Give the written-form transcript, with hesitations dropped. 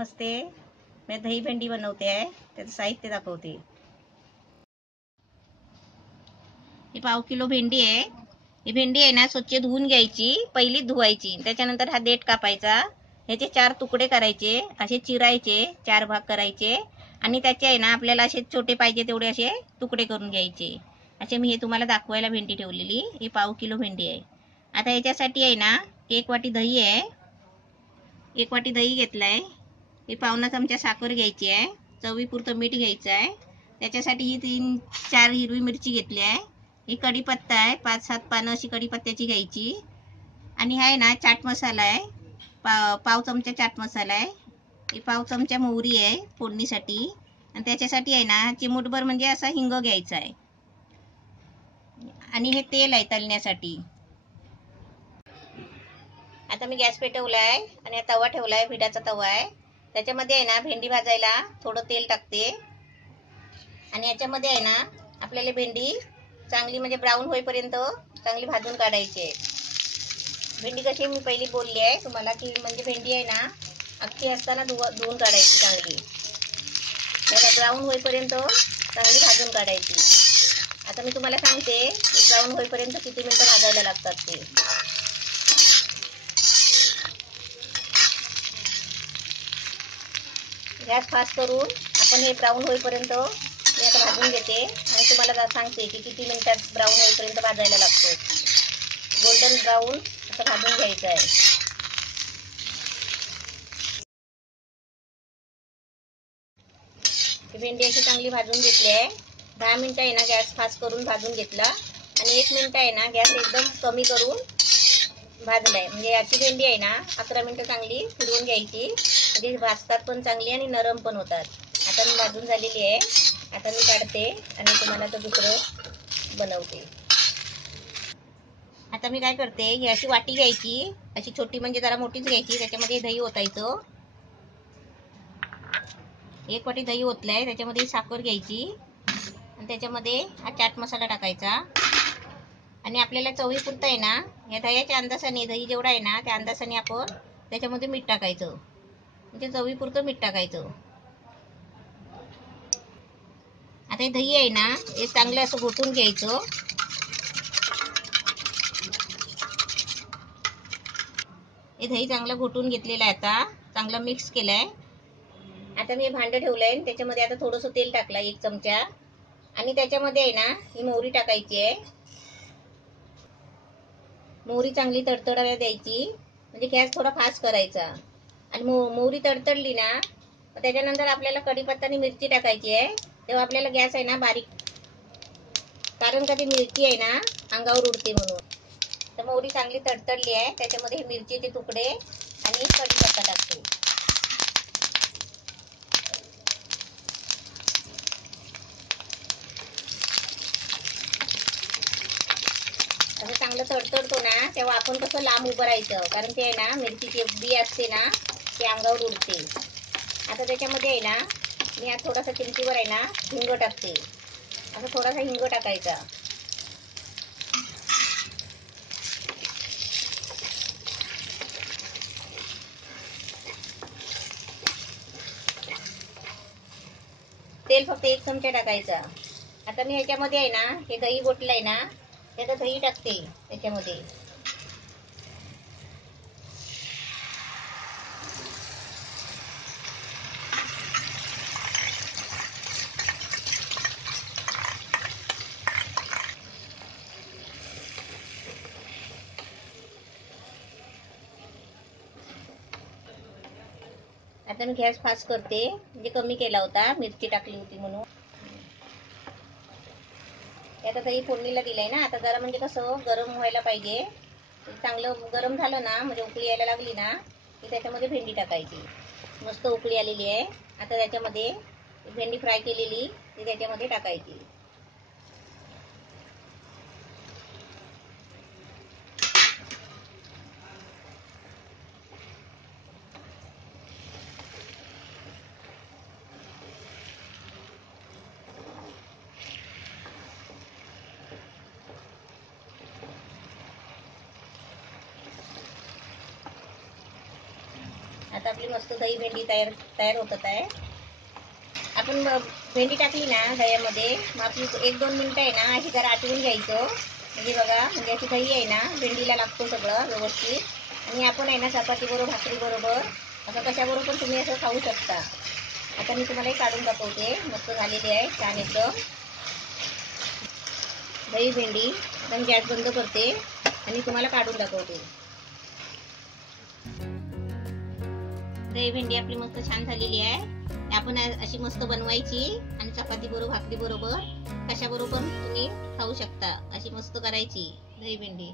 नमस्ते. मैं दही भेंडी बनवते आहे. त्याचं साहित्य दाखवते. ही पाव किलो भेंडी आहे. ही भेंडी आहे ना स्वच्छ धुवून घ्यायची, पहिली धुवायची. त्याच्यानंतर हा देठ कापायचा. ह्याचे 4 तुकडे करायचे, असे चिरायचे, 4 भाग करायचे आणि त्याचे आहे ना आपल्याला असे छोटे पाहिजे तेवढे असे तुकडे करून घ्यायचे. असे मी हे तुम्हाला दाखवायला भेंडी ठेवलेली. ही पाव किलो भेंडी आहे. आता याच्यासाठी आहे ना 1 वाटी दही आहे. 1 वाटी दही घेतलाय. ही पावणा चमचा साखर घ्यायची आहे. चवीपुरतं मीठ घ्यायचं आहे. त्याच्यासाठी ही 3-4 हिरवी मिरची घेतली आहे. ही कढीपत्ता आहे, 5-7 पानं अशी कढीपत्त्याची घ्यायची. आणि हा आहे ना चाट मसाला आहे. पाव चमचा चाट मसाला आहे. ही पाव चमचा मोहरी आहे फोडणीसाठी. आणि त्याच्यासाठी आहे ना चिमूटभर म्हणजे असा हिंग घ्यायचा आहे. आणि हे तेल आहे तळण्यासाठी. आता मी गॅस पेटवला आहे आणि तवा ठेवला आहे, भिडाचा तवा आहे. त्याच्यामध्ये आहे ना भेंडी भाजायला थोडं तेल टाकते. आणि याच्यामध्ये आहे ना आपल्याला भेंडी चांगली म्हणजे ब्राऊन होईपर्यंत चांगली भाजून काढायची आहे. भेंडी कशी मी पहिली बोलली आहे तुम्हाला की म्हणजे भेंडी आहे ना अख्खी असताना धुवून काढायची चांगली. त्याला ब्राऊन होईपर्यंत चांगली भाजून काढायची. आता मी तुम्हाला सांगते ब्राऊन होईपर्यंत किती मिनिटं भाजायला लागतात ते. गॅस फास्ट करून आपण हे ब्राऊन होईपर्यंत मी आता भाजून घेते आणि तुम्हाला सांगते की किती मिनिटात ब्राऊन होईपर्यंत भाजायला लागतो. गोल्डन ब्राऊन असं भाजून घ्यायचं आहे. भेंडी अशी चांगली भाजून घेतली आहे. 10 मिनिटं आहे ना गॅस फास्ट करून भाजून घेतला आणि 1 मिनिट आहे ना गॅस एकदम कमी करून भाजलाय. म्हणजे याची भेंडी आहे ना 11 मिनिटं चांगली फिरवून घ्यायची. म्हणजे भाजतात पण चांगली आणि नरम पण होतात. आता मी भाजून झालेली आहे. आता मी काढते आणि तुम्हाला तर दुसरं बनवते. आता मी काय करते, ही अशी वाटी घ्यायची, अशी छोटी म्हणजे जरा मोठीच घ्यायची. त्याच्यामध्ये दही ओतायचं. 1 वाटी दही ओतलाय. त्याच्यामध्ये साखर घ्यायची आणि त्याच्यामध्ये हा चाट मसाला टाकायचा. आणि आपल्याला चवीपुरतं आहे ना या दह्याच्या अंदाजाने, दही जेवढा आहे ना त्या अंदाजाने आपण त्याच्यामध्ये मीठ टाकायचं. म्हणजे चवीपुरतं मीठ टाकायचं. आता हे दही आहे ना हे चांगलं असं घोटून घ्यायचं. हे दही चांगलं घोटून घेतलेलं आहे. आता चांगलं मिक्स केलंय. आता मी भांडं ठेवलंय. त्याच्यामध्ये आता थोडंसं तेल टाकलं 1 चमचा आणि त्याच्यामध्ये आहे ना ही मोहरी टाकायची आहे. मोहरी चांगली तडतडायला द्यायची. म्हणजे गॅस थोडा फास्ट करायचा. आणि मोहरी तडतडली ना त्याच्यानंतर आपल्याला कढीपत्ता आणि मिरची टाकायची आहे. तेव्हा आपल्याला गॅस आहे ना बारीक, कारण का ती मिरची आहे ना अंगावर उडते म्हणून. तर मोहरी चांगली तडतडली आहे. त्याच्यामध्ये मिरचीचे तुकडे आणि कढीपत्ता टाकते. असं चांगलं तडतडतो ना तेव्हा आपण कसं लांब उभं राहायचं, कारण ते आहे ना मिरचीची बी असते ना ते अंगावर उडते. आता त्याच्यामध्ये आहे ना मी आज थोडासा चिमटीवर आहे ना हिंग टाकते. असं थोडासा हिंग टाकायचा. तेल फक्त 1 चमचा टाकायचा. आता मी ह्याच्यामध्ये आहे ना हे दही गोठलंय ना त्याचं दही टाकते त्याच्यामध्ये. आता मी गॅस फास्ट करते, म्हणजे कमी केला होता मिरची टाकली होती म्हणून. आता दही फोडणीला दिलंय ना. आता जरा म्हणजे कसं गरम व्हायला पाहिजे. चांगलं गरम झालं ना म्हणजे उकळी यायला लागली ना की त्याच्यामध्ये भेंडी टाकायची. मस्त उकळी आलेली आहे. आता त्याच्यामध्ये भेंडी फ्राय केलेली ती त्याच्यामध्ये टाकायची. आता आपली मस्त दही भेंडी तयार होत आहे. आपण भेंडी टाकली ना दह्यामध्ये, मग आपली 1-2 मिनिटं आहे ना अशी जरा आटवून घ्यायचं. म्हणजे बघा, म्हणजे अशी दही आहे ना भेंडीला लागतो सगळं व्यवस्थित. आणि आपण आहे ना चपाती बरोबर, भाकरी बरोबर, असं कशाबरोबर पण तुम्ही असं खाऊ शकता. आता मी तुम्हाला काढून दाखवते. मस्त झालेली आहे, छान एकदम दही भेंडी. आता मी गॅस बंद करते आणि तुम्हाला काढून दाखवते. दही भेंडी आपली मस्त छान झालेली आहे. आपण अशी मस्त बनवायची आणि चपाती बरोबर, भाकरी बरोबर, कशा बरोबर तुम्ही खाऊ शकता. अशी मस्त करायची दही भेंडी.